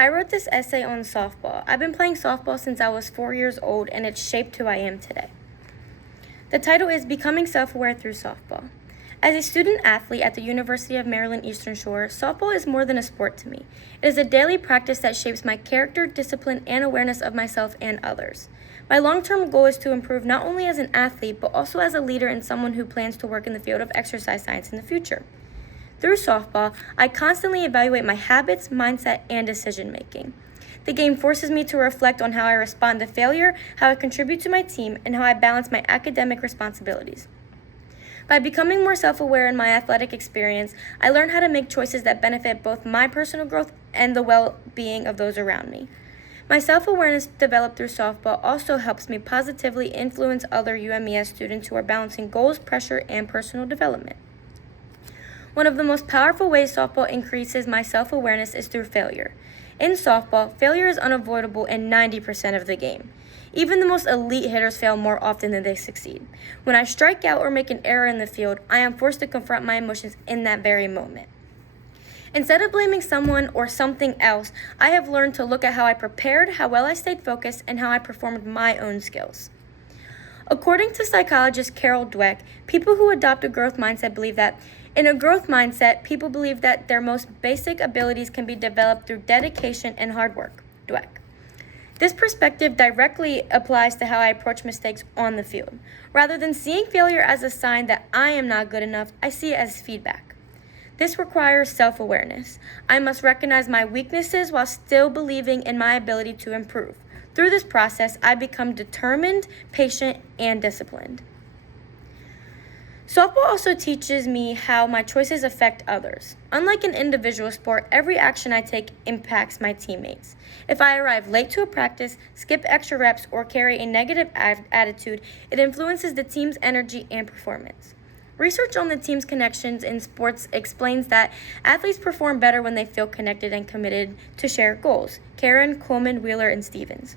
I wrote this essay on softball. I've been playing softball since I was 4 years old, and it's shaped who I am today. The title is Becoming Self-Aware Through Softball. As a student athlete at the University of Maryland Eastern Shore, softball is more than a sport to me. It is a daily practice that shapes my character, discipline, and awareness of myself and others. My long-term goal is to improve not only as an athlete, but also as a leader and someone who plans to work in the field of exercise science in the future. Through softball, I constantly evaluate my habits, mindset, and decision-making. The game forces me to reflect on how I respond to failure, how I contribute to my team, and how I balance my academic responsibilities. By becoming more self-aware in my athletic experience, I learn how to make choices that benefit both my personal growth and the well-being of those around me. My self-awareness developed through softball also helps me positively influence other UMES students who are balancing goals, pressure, and personal development. One of the most powerful ways softball increases my self-awareness is through failure. In softball, failure is unavoidable in 90% of the game. Even the most elite hitters fail more often than they succeed. When I strike out or make an error in the field, I am forced to confront my emotions in that very moment. Instead of blaming someone or something else, I have learned to look at how I prepared, how well I stayed focused, and how I performed my own skills. According to psychologist Carol Dweck, people who adopt a growth mindset believe that in a growth mindset, people believe that their most basic abilities can be developed through dedication and hard work. Dweck. This perspective directly applies to how I approach mistakes on the field. Rather than seeing failure as a sign that I am not good enough, I see it as feedback. This requires self-awareness. I must recognize my weaknesses while still believing in my ability to improve. Through this process, I become determined, patient, and disciplined. Softball also teaches me how my choices affect others. Unlike an individual sport, every action I take impacts my teammates. If I arrive late to a practice, skip extra reps, or carry a negative attitude, it influences the team's energy and performance. Research on the team's connections in sports explains that athletes perform better when they feel connected and committed to shared goals. Karen, Coleman, Wheeler, and Stevens.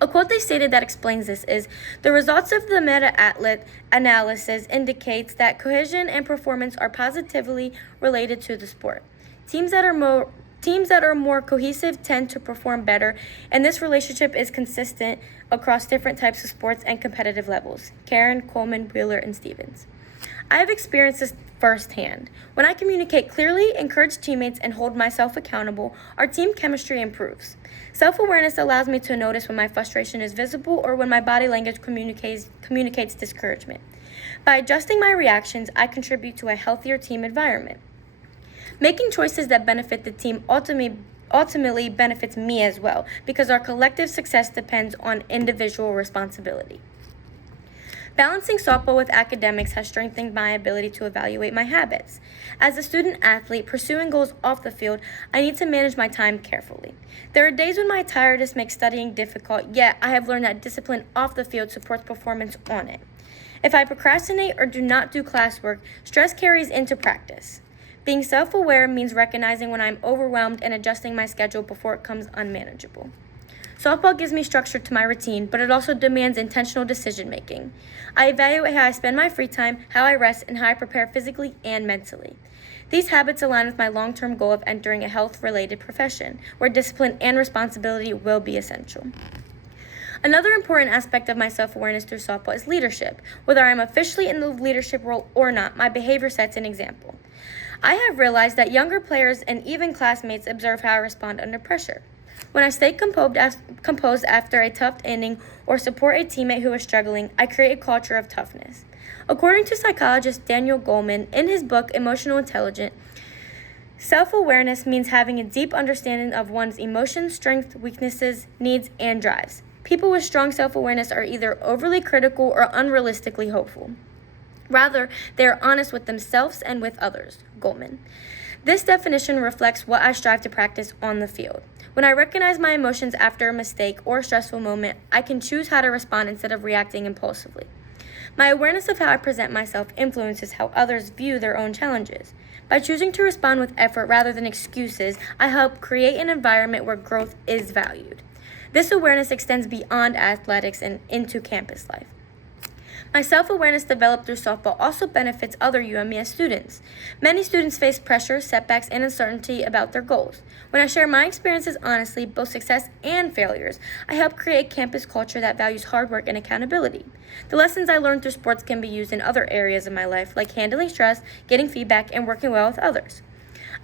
A quote they stated that explains this is, "The results of the meta-analysis indicates that cohesion and performance are positively related to the sport. Teams that are more cohesive tend to perform better, and this relationship is consistent across different types of sports and competitive levels." Karen, Coleman, Wheeler, and Stevens. I have experienced this firsthand. When I communicate clearly, encourage teammates, and hold myself accountable, our team chemistry improves. Self-awareness allows me to notice when my frustration is visible or when my body language communicates discouragement. By adjusting my reactions, I contribute to a healthier team environment. Making choices that benefit the team ultimately benefits me as well, because our collective success depends on individual responsibility. Balancing softball with academics has strengthened my ability to evaluate my habits. As a student athlete pursuing goals off the field, I need to manage my time carefully. There are days when my tiredness makes studying difficult, yet I have learned that discipline off the field supports performance on it. If I procrastinate or do not do classwork, stress carries into practice. Being self-aware means recognizing when I'm overwhelmed and adjusting my schedule before it becomes unmanageable. Softball gives me structure to my routine, but it also demands intentional decision-making. I evaluate how I spend my free time, how I rest, and how I prepare physically and mentally. These habits align with my long-term goal of entering a health-related profession, where discipline and responsibility will be essential. Another important aspect of my self-awareness through softball is leadership. Whether I am officially in the leadership role or not, my behavior sets an example. I have realized that younger players and even classmates observe how I respond under pressure. When I stay composed after a tough inning or support a teammate who is struggling, I create a culture of toughness. According to psychologist Daniel Goleman, in his book Emotional Intelligence, self-awareness means having a deep understanding of one's emotions, strengths, weaknesses, needs, and drives. People with strong self-awareness are either overly critical or unrealistically hopeful. Rather, they are honest with themselves and with others. Goleman. This definition reflects what I strive to practice on the field. When I recognize my emotions after a mistake or a stressful moment, I can choose how to respond instead of reacting impulsively. My awareness of how I present myself influences how others view their own challenges. By choosing to respond with effort rather than excuses, I help create an environment where growth is valued. This awareness extends beyond athletics and into campus life. My self-awareness developed through softball also benefits other UMES students. Many students face pressure, setbacks, and uncertainty about their goals. When I share my experiences honestly, both success and failures, I help create a campus culture that values hard work and accountability. The lessons I learned through sports can be used in other areas of my life, like handling stress, getting feedback, and working well with others.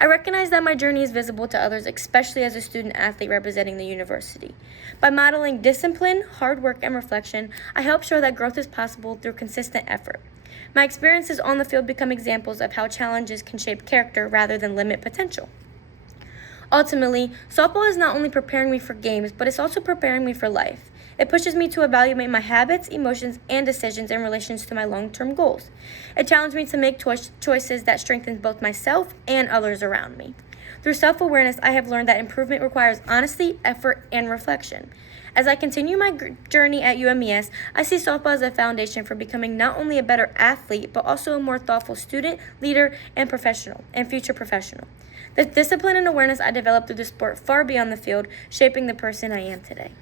I recognize that my journey is visible to others, especially as a student athlete representing the university. By modeling discipline, hard work, and reflection, I help show that growth is possible through consistent effort. My experiences on the field become examples of how challenges can shape character rather than limit potential. Ultimately, softball is not only preparing me for games, but it's also preparing me for life. It pushes me to evaluate my habits, emotions, and decisions in relation to my long-term goals. It challenges me to make choices that strengthen both myself and others around me. Through self-awareness, I have learned that improvement requires honesty, effort, and reflection. As I continue my journey at UMES, I see softball as a foundation for becoming not only a better athlete, but also a more thoughtful student, leader, and future professional. The discipline and awareness I developed through the sport far beyond the field, shaping the person I am today.